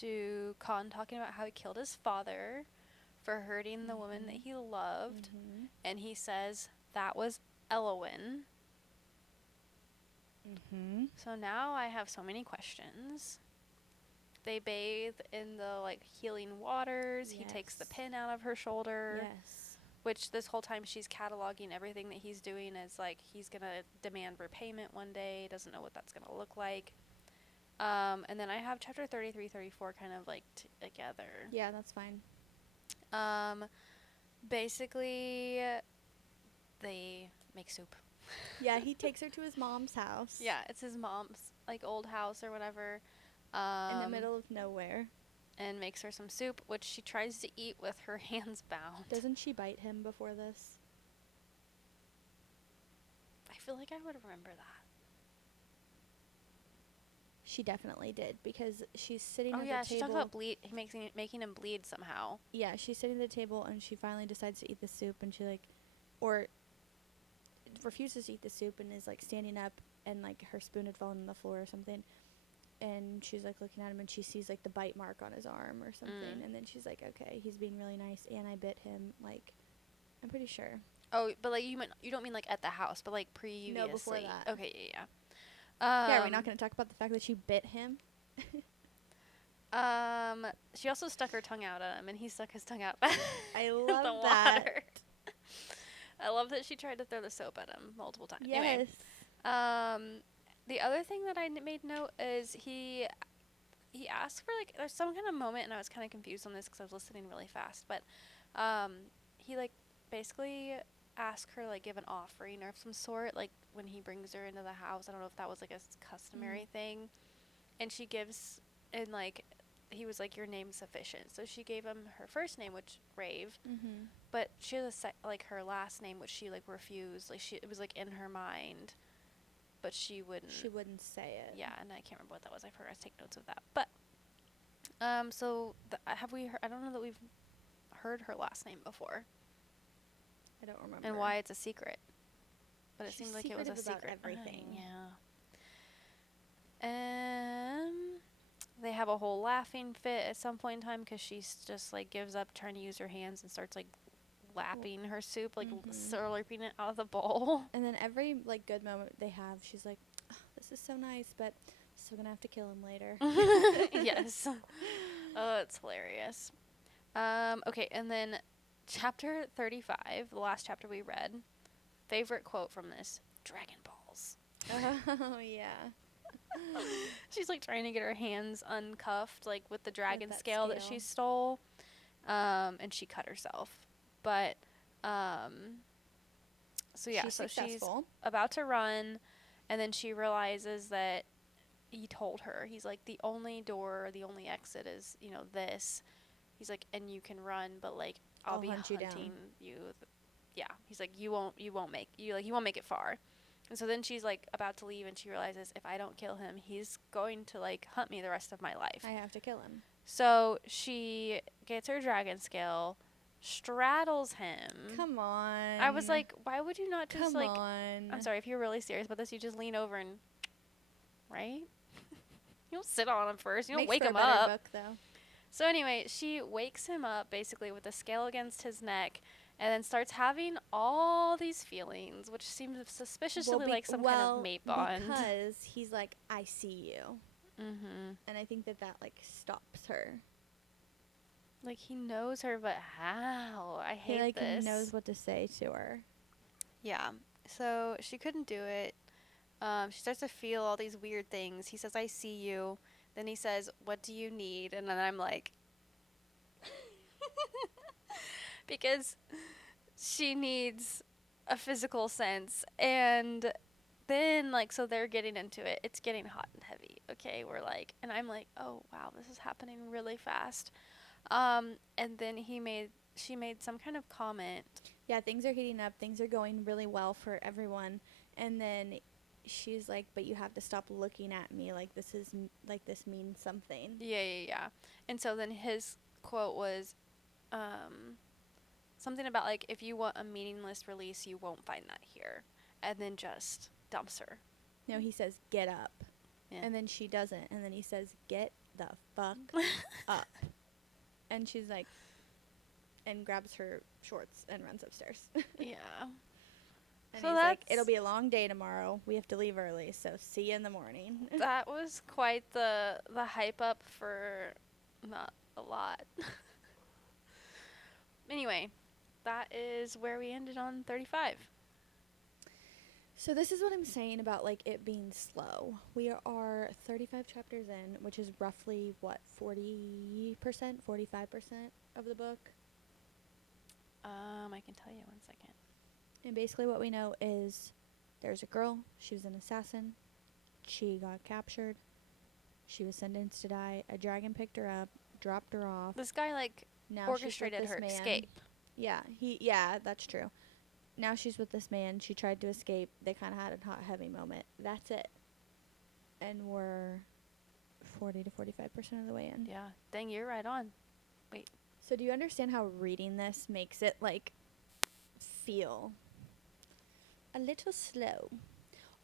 to Khan talking about how he killed his father for hurting the woman that he loved. And he says that was Elowen. So now I have so many questions. They bathe in the like healing waters. He takes the pin out of her shoulder. Yes. Which this whole time she's cataloging everything that he's doing as like he's going to demand repayment one day. Doesn't know what that's going to look like. And then I have chapter 33, 34 kind of like together. Yeah, that's fine. Basically, they make soup. Yeah, he takes her to his mom's house. Yeah, it's his mom's like old house or whatever. In the middle of nowhere. And makes her some soup, which she tries to eat with her hands bound. Doesn't she bite him before this? I feel like I would remember that. She definitely did, because she's sitting at the table. Oh yeah, she talks about making him bleed somehow. Yeah, she's sitting at the table and she finally decides to eat the soup, and she like, or refuses to eat the soup and is like standing up, and like her spoon had fallen on the floor or something, and she's like looking at him and she sees like the bite mark on his arm or something, and then she's like, okay, he's being really nice and I bit him, like, I'm pretty sure. Oh, but like you don't mean like at the house, but like previously. No, before that. Okay, yeah. Yeah, we're not going to talk about the fact that she bit him. She also stuck her tongue out at him, and he stuck his tongue out. I love the that. water. I love that she tried to throw the soap at him multiple times. Yes. Anyway, the other thing that I made note is he asked for like there's some kind of moment, and I was kind of confused on this because I was listening really fast, but he like basically asked her like give an offering or of some sort, like when he brings her into the house. I don't know if that was like a customary thing, and she gives, and like he was like, your name's sufficient, so she gave him her first name, which Rave, but she has like her last name, which she like refused, like it was like in her mind, but she wouldn't say it. Yeah, and I can't remember what that was. I forgot to take notes of that, but so have we I don't know that we've heard her last name before. I don't remember. And why it's a secret. But it She's seemed like it was a secret. Everything. Yeah. They have a whole laughing fit at some point in time because she's just like gives up trying to use her hands and starts like lapping her soup, like slurping it out of the bowl. And then every like good moment they have, she's like, oh, this is so nice, but still gonna have to kill him later. Yes. Oh, it's hilarious. Okay, and then chapter 35, the last chapter we read. Favorite quote from this: Dragon Balls. Oh, yeah. She's like trying to get her hands uncuffed, like with the dragon that scale that she stole. And she cut herself. But, so yeah, she's about to run, and then she realizes that he told her, he's like, the only door, the only exit is, you know, this. He's like, and you can run, but like, I'll be hunting you. Yeah. He's like, you won't make it far. And so then she's like about to leave, and she realizes, if I don't kill him, he's going to like hunt me the rest of my life. I have to kill him. So she gets her dragon scale, straddles him. Come on. I was like, why would you not just Come on. I'm sorry, if you're really serious about this, you just lean over and, right? You don't sit on him first. You don't wake him up. Book, though. So anyway, she wakes him up basically with the scale against his neck, and then starts having all these feelings, which seems suspiciously like some kind of mate bond. Because he's like, I see you. And I think that like stops her. Like, he knows her, but how? I hate this. He knows what to say to her. Yeah. So she couldn't do it. She starts to feel all these weird things. He says, I see you. Then he says, what do you need? And then I'm like, because she needs a physical sense. And then, like, so they're getting into it. It's getting hot and heavy. okay, we're like, and I'm like, oh wow, this is happening really fast. And then she made some kind of comment. Yeah, things are heating up. Things are going really well for everyone. And then she's like, but you have to stop looking at me like like this means something. Yeah. And so then his quote was, um, something about like, if you want a meaningless release, you won't find that here. And then just dumps her. No, he says, get up. Yeah. And then she doesn't. And then he says, get the fuck up. And she's like, and grabs her shorts and runs upstairs. Yeah. And So he's like, it'll be a long day tomorrow. We have to leave early, so see you in the morning. That was quite the hype up for not a lot. Anyway, that is where we ended on 35. So this is what I'm saying about like it being slow. We are 35 chapters in, which is roughly what, 40%, 45% of the book. I can tell you 1 second. And basically what we know is there's a girl, she was an assassin. She got captured. She was sentenced to die. A dragon picked her up, dropped her off. This guy like Now orchestrated she's with her this man. escape. Yeah, that's true. Now she's with this man. She tried to escape. They kind of had a hot, heavy moment. That's it. And we're 40 to 45% of the way in. Yeah, dang, you're right on. So do you understand how reading this makes it, like, feel a little slow?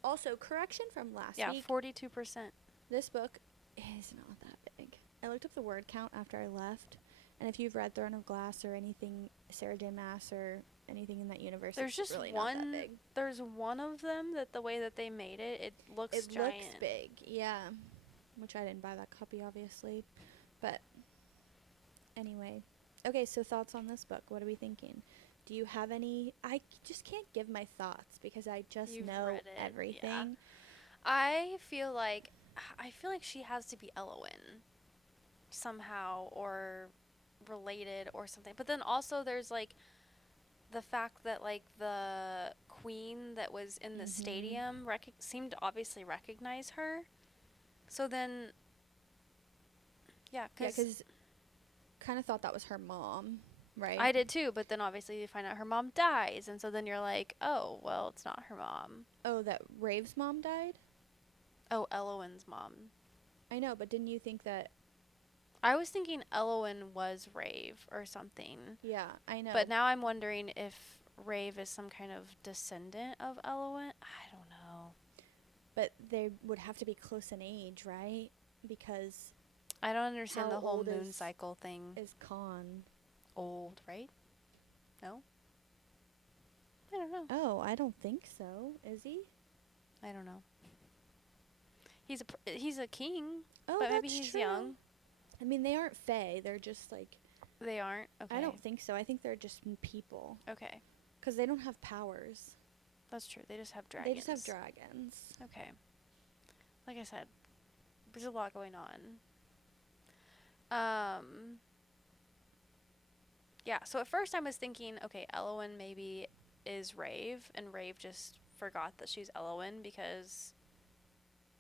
Also, correction from last week. 42%. This book is not that big. I looked up the word count after I left. And if you've read Throne of Glass or anything Sarah J. Maas or anything in that universe, There's it's just really one. not that big. There's one of them that the way that they made it, it looks giant. It looks big, yeah. Which I didn't buy that copy, obviously. But anyway. Okay, so thoughts on this book. What are we thinking? Do you have any? I just can't give my thoughts because I just You've know read it, everything. yeah. I feel like she has to be Elowen somehow, or related or something. But then also there's like the fact that like the queen that was in the stadium seemed to obviously recognize her. So then, yeah, because kind of thought that was her mom, right? I did too. But then obviously you find out her mom dies, and so then you're like, oh well, it's not her mom. Oh, that Rave's mom died? Oh, Elowen's mom. I know, but didn't you think that? I was thinking Elowen was Rave or something. Yeah, I know. But now I'm wondering if Rave is some kind of descendant of Elowen. I don't know. But they would have to be close in age, right? Because I don't understand how the whole old moon cycle thing. Is Khan Old, right? No? I don't know. Oh, I don't think so. Is he? I don't know. He's a king, Oh, but that's maybe he's true. young. I mean, they aren't fae. They're just like... They aren't? Okay. I don't think so. I think they're just people. Okay. Because they don't have powers. That's true. They just have dragons. They just have dragons. Okay. Like I said, there's a lot going on. Yeah, so at first I was thinking, okay, Elowen maybe is Rave, and Rave just forgot that she's Elowen because...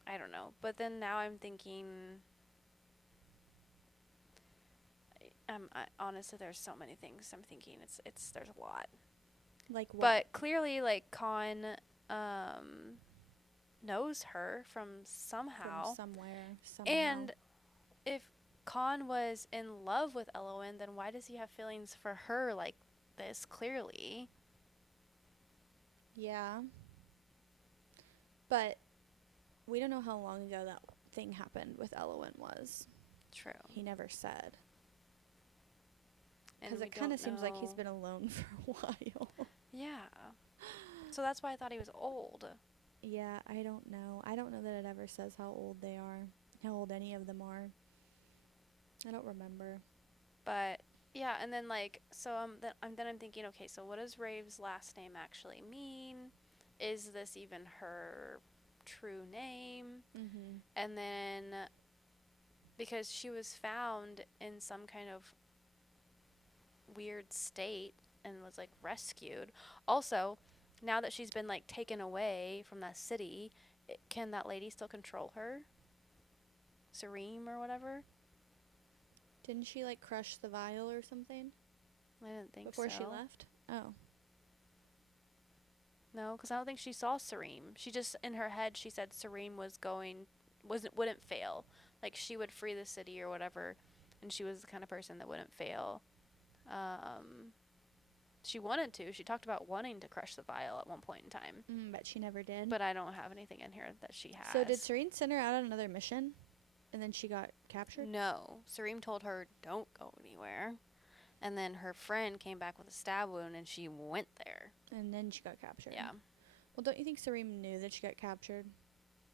I don't know. But then now I'm thinking... honestly, there's so many things I'm thinking. There's a lot. Like what? But clearly, like, Khan knows her from somehow. From somewhere. Somehow. And if Khan was in love with Elowen, then why does he have feelings for her like this, clearly? Yeah. But we don't know how long ago that thing happened with Elowen was. True. He never said. And Because it kind of seems like he's been alone for a while. Yeah. So that's why I thought he was old. Yeah, I don't know. I don't know that it ever says how old they are. How old any of them are. I don't remember. But yeah, and then like, so then I'm thinking, okay, so what does Rave's last name actually mean? Is this even her true name? Mm-hmm. And then because she was found in some kind of weird state and was like rescued. Also, now that she's been like taken away from that city, can that lady still control her? Serene or whatever. Didn't she like crush the vial or something I didn't think before so. she left? Oh. No, because I don't think she saw Serene. She just, in her head, she said Serene wouldn't fail. Like, she would free the city or whatever, and she was the kind of person that wouldn't fail. She wanted to. She talked about wanting to crush the vial at one point in time. But she never did. But I don't have anything in here that she has. So did Serene send her out on another mission? And then she got captured? No. Serene told her, don't go anywhere. And then her friend came back with a stab wound, and she went there. And then she got captured. Yeah. Well, don't you think Serene knew that she got captured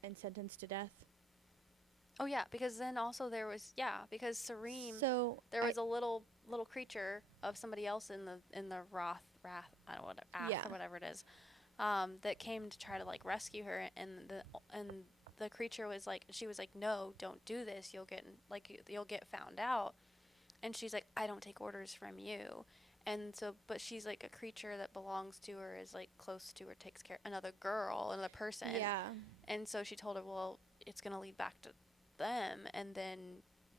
and sentenced to death? Oh, yeah, because then also there was, because Serene, so there was a little creature of somebody else in the wrath, I don't know, or whatever it is, that came to try to, like, rescue her, and the creature was like, she was like, no, don't do this, you'll get found out. And she's like, I don't take orders from you. And so, but she's like a creature that belongs to her, is like close to her, takes care of another person. Yeah. And so she told her, well, it's going to lead back to them, and then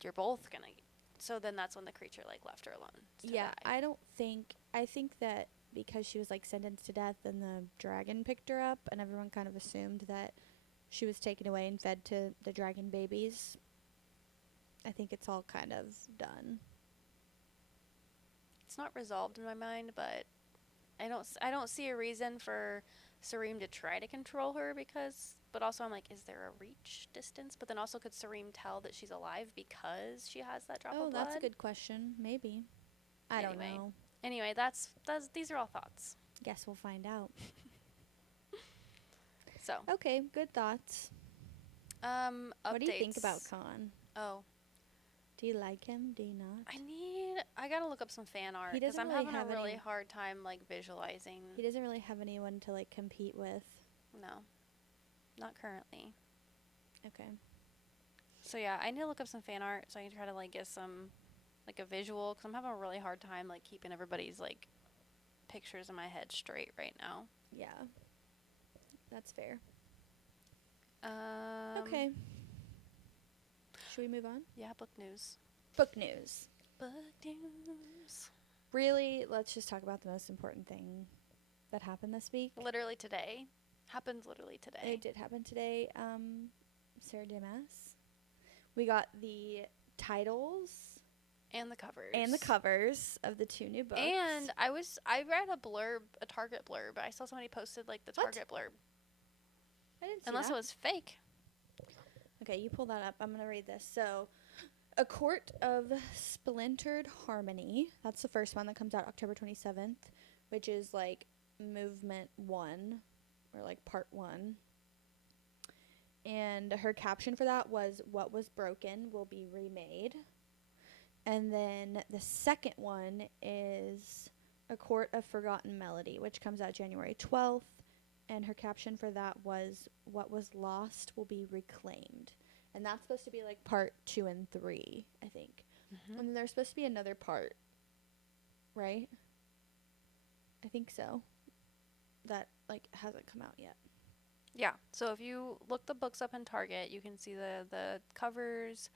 you're both going to. So then that's when the creature like left her alone. Yeah, I think that because she was like sentenced to death and the dragon picked her up, and everyone kind of assumed that she was taken away and fed to the dragon babies. I think it's all kind of done. It's not resolved in my mind, but I don't see a reason for Serene to try to control her, but also I'm like, is there a reach distance? But then also, could Serene tell that she's alive because she has that drop of blood? Oh, that's a good question. Maybe. I don't know. Anyway, these are all thoughts. Guess we'll find out. So. Okay, good thoughts. Updates. What do you think about Khan? Oh. Do you like him? Do you not? I gotta look up some fan art because I'm having a really hard time like visualizing. He doesn't really have anyone to like compete with. No, not currently. Okay. So yeah, I need to look up some fan art so I can try to like get some like a visual, because I'm having a really hard time like keeping everybody's like pictures in my head straight right now. Yeah, that's fair. Okay. Should we move on? Yeah, book news. Book news. Book news. Really, let's just talk about the most important thing that happened this week. Literally today. Happens literally today. It did happen today. Sarah Damas. We got the titles. And the covers. And the covers of the 2 new books. And I read a Target blurb. I saw somebody posted like the Target blurb. I didn't see Unless that. It was fake. Okay, you pull that up. I'm going to read this. So, A Court of Splintered Harmony. That's the first one that comes out October 27th, which is like movement 1 or like part 1. And her caption for that was, "What was broken will be remade." And then the second one is A Court of Forgotten Melody, which comes out January 12th. And her caption for that was, "What was lost will be reclaimed." And that's supposed to be like part 2 and 3, I think. Mm-hmm. And then there's supposed to be another part, right? I think so. That like hasn't come out yet. Yeah. So if you look the books up in Target, you can see the covers.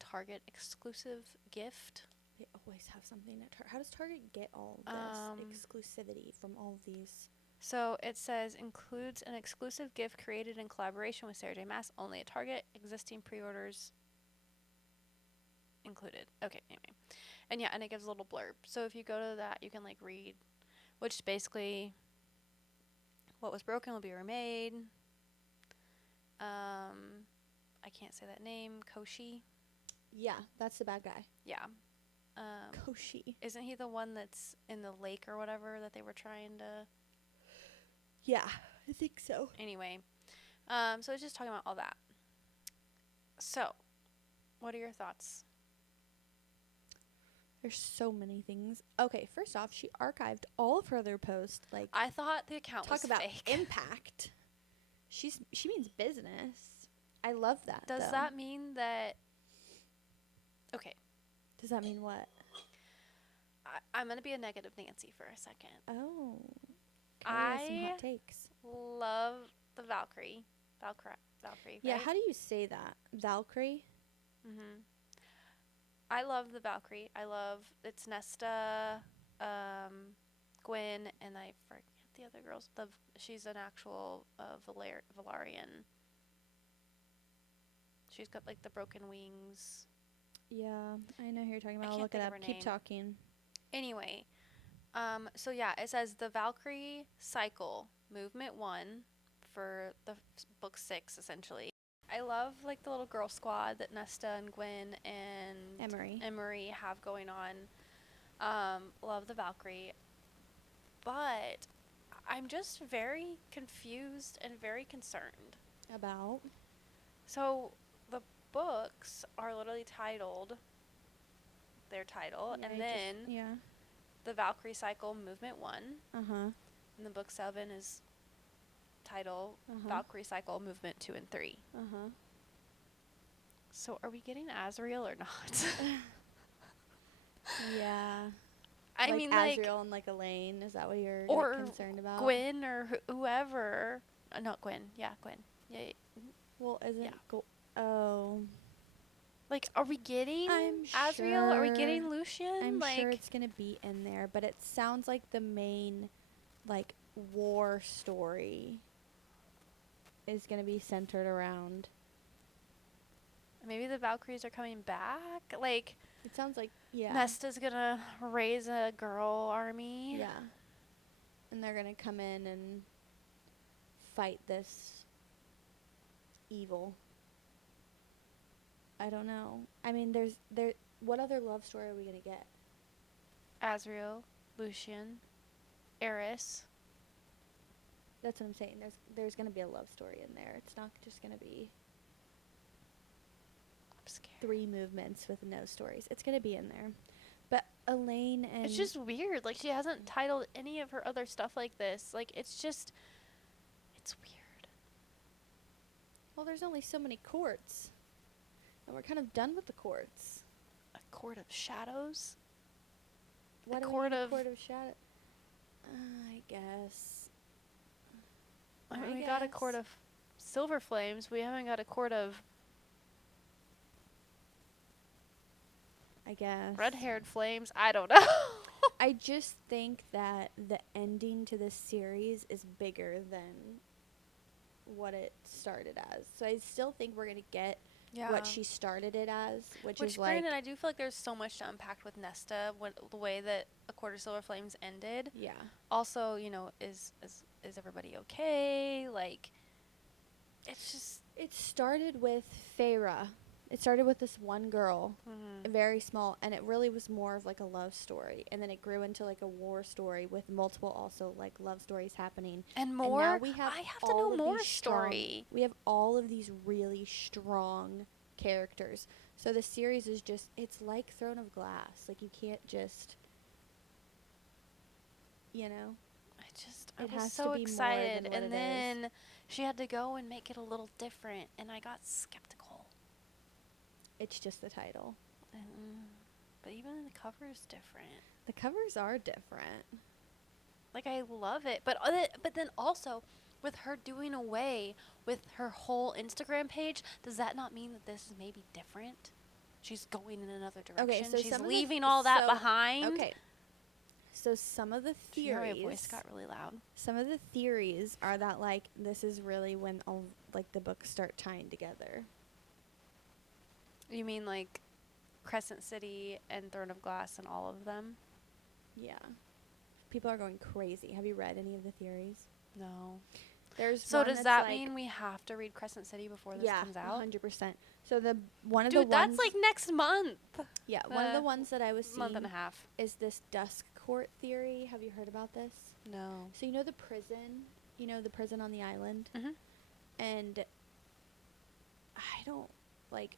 Target exclusive gift. They always have something at Target. How does Target get all this exclusivity from all of these? So it says includes an exclusive gift created in collaboration with Sarah J. Maas, only at Target. Existing pre-orders included. Okay, anyway. And yeah, and it gives a little blurb. So if you go to that, you can like read, which basically, what was broken will be remade. I can't say that name. Koshi. Yeah, that's the bad guy. Yeah. Koshi. Isn't he the one that's in the lake or whatever that they were trying to... Yeah, I think so. Anyway, so it's just talking about all that. So, what are your thoughts? There's so many things. Okay, first off, she archived all of her other posts. Like, I thought the account was fake. Talk about impact. She means business. I love that. Does that mean that... Okay. Does that mean what? I'm going to be a negative Nancy for a second. Oh. I some hot takes. Love the Valkyrie. Valkyrie, Yeah, right? how do you say that? Valkyrie? Mm-hmm. I love the Valkyrie. I love it's Nesta, Gwen, and I forget the other girls. She's an actual Valarian. She's got like the broken wings. Yeah, I know who you're talking about. I'll can't look it think of up. her Keep name. talking. Anyway, so yeah, it says the Valkyrie cycle, movement 1 for the book 6 essentially. I love like the little girl squad that Nesta and Gwen and Emery have going on. Love the Valkyrie, but I'm just very confused and very concerned. About? So the books are literally titled their title, Yeah, and then yeah. the Valkyrie cycle movement 1. Uh-huh. And the book 7 is title Uh-huh. Valkyrie cycle movement 2 and 3. Uh-huh. So are we getting Azriel or not? Yeah. I like mean, Azriel and like Elaine. Is that what you're concerned about? Gwen or whoever. Not Gwen. Yeah, Gwen. Yeah. Well, isn't Yeah. Oh. Like, are we getting I'm Azriel? Are we sure- getting Lucian? I'm like, sure it's gonna be in there, but it sounds like the main, like, war story is gonna be centered around. maybe the Valkyries are coming back. Like, It sounds like Nesta's gonna raise a girl army. Yeah. And they're gonna come in and fight this evil. I don't know. I mean, what other love story are we gonna get? Azriel, Lucian, Eris. That's what I'm saying. There's gonna be a love story in there. It's not just gonna be I'm scared. 3 movements with no stories. It's gonna be in there. But Elaine and It's just weird. Like, she hasn't titled any of her other stuff like this. Like, it's weird. Well, there's only so many courts. And we're kind of done with the courts. A court of shadows? What court of shadow? I guess. I mean, we got a court of silver flames. We haven't got a court of I guess. red-haired flames. I don't know. I just think that the ending to this series is bigger than what it started as. So I still think we're going to get what she started it as, which is like... granted, I do feel like there's so much to unpack with Nesta, the way that A Court of Silver Flames ended. Yeah. Also, you know, is everybody okay? Like, it's just... It started with Feyre. It started with this one girl, very small, and it really was more of like a love story. And then it grew into like a war story with multiple also like love stories happening. And more? And now we have I have to know more story. We have all of these really strong characters. So the series is just, it's like Throne of Glass. Like you can't just, you know? I was so excited. And then is. she had to go and make it a little different, and I got skeptical. It's just the title. But even the cover is different. The covers are different. Like, I love it. But then also, with her doing away with her whole Instagram page, does that not mean that this is maybe different? She's going in another direction. Okay, so she's leaving all that behind. Okay. So some of the theories... My voice got really loud. Some of the theories are that, like, this is really when all, like, the books start tying together. You mean, like, Crescent City and Throne of Glass and all of them? Yeah. People are going crazy. Have you read any of the theories? No. So does that mean we have to read Crescent City before this comes out? 100%. So one of the ones... that's like next month. Yeah, one of the ones that I was seeing... Month and a half. ...is this Dusk Court theory. Have you heard about this? No. So you know the prison? You know the prison on the island? Mm-hmm. And I don't... Like...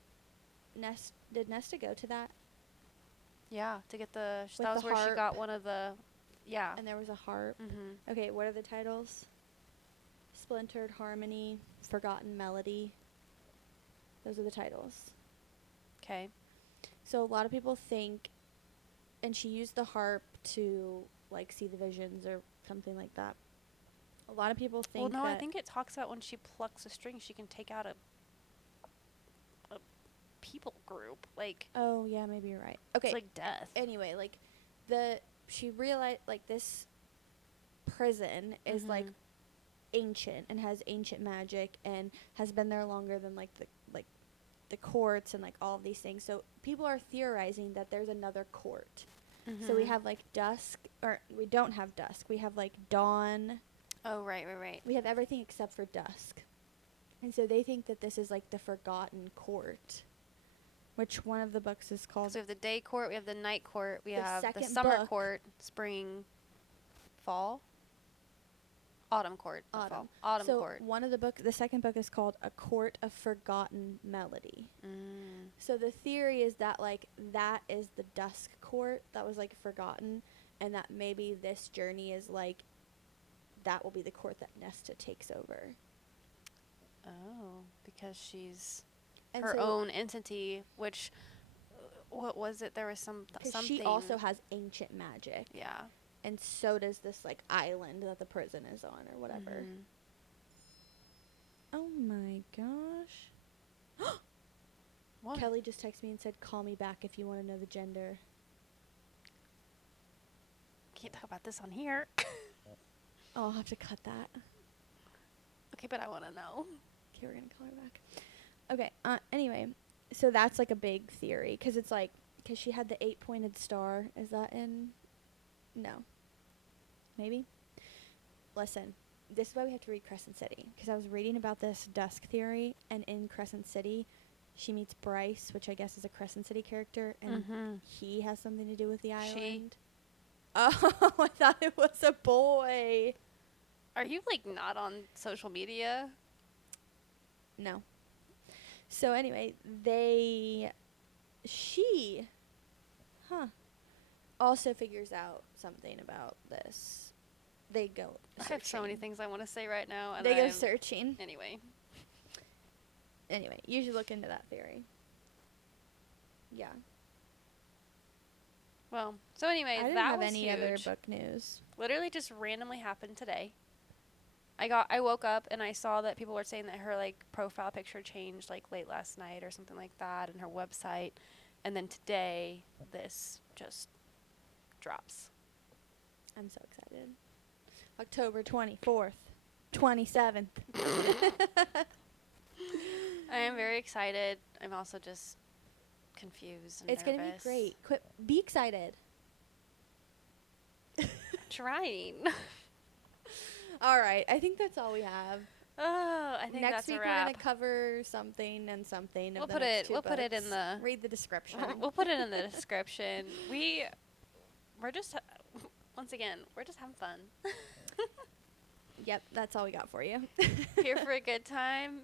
Did Nesta go to that? Yeah, to get that was the where harp. She got one of the, yeah. And there was a harp. Mm-hmm. Okay, what are the titles? Splintered Harmony, Forgotten Melody. Those are the titles. Okay. So a lot of people think, and she used the harp to, like, see the visions or something like that. A lot of people think. Well, no, that I think it talks about when she plucks a string, she can take out a people group. Like, oh yeah, maybe you're right. Okay. it's like death. Anyway, like she realized like this prison is like ancient and has ancient magic and has been there longer than like the courts and like all of these things. So people are theorizing that there's another court. So we have like dusk, or we don't have dusk. We have like dawn. Oh, right. We have everything except for dusk. And so they think that this is like the forgotten court. Which one of the books is called? So we have the day court, we have the night court, we The have the second summer book. court, spring, fall, autumn court, not fall. Autumn so court. one of the the second book is called A Court of Forgotten Melody. So the theory is that like that is the dusk court that was like forgotten, and that maybe this journey is like that will be the court that Nesta takes over. Oh, because she's And her so own entity, which, what was it? There was something. she also has ancient magic. Yeah. And so does this like island that the prison is on or whatever. Oh my gosh. What? Kelly just texted me and said, call me back if you want to know the gender. Can't talk about this on here. Oh, I'll have to cut that. Okay, but I want to know. Okay, we're going to call her back. Okay, anyway, so that's like a big theory, because it's like, because she had the 8-pointed star. Is that in? No. Maybe? Listen, this is why we have to read Crescent City, because I was reading about this dusk theory, and in Crescent City, she meets Bryce, which I guess is a Crescent City character, and he has something to do with the island. Oh, I thought it was a boy. Are you like not on social media? No. So anyway, she also figures out something about this. They go searching. I have so many things I want to say right now. And They go searching. Anyway, you should look into that theory. Yeah. Well, so anyway, I didn't that have was any huge. other book news. Literally just randomly happened today. I woke up and I saw that people were saying that her like profile picture changed like late last night or something like that, and her website, and then today this just drops. I'm so excited. October 24th, 27th. I am very excited. I'm also just confused and It's going to be great. Be excited. Trying. All right. I think that's all we have. Oh, I think Next that's week a we're wrap. going to cover something and something. We'll put it in the read the description. We'll put it in the description. We're just once again, we're just having fun. Yep, that's all we got for you. Here for a good time.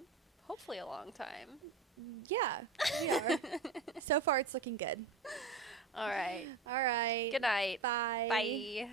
Hopefully a long time. Yeah, we are. So far it's looking good. All right. All right. Good night. Bye. Bye.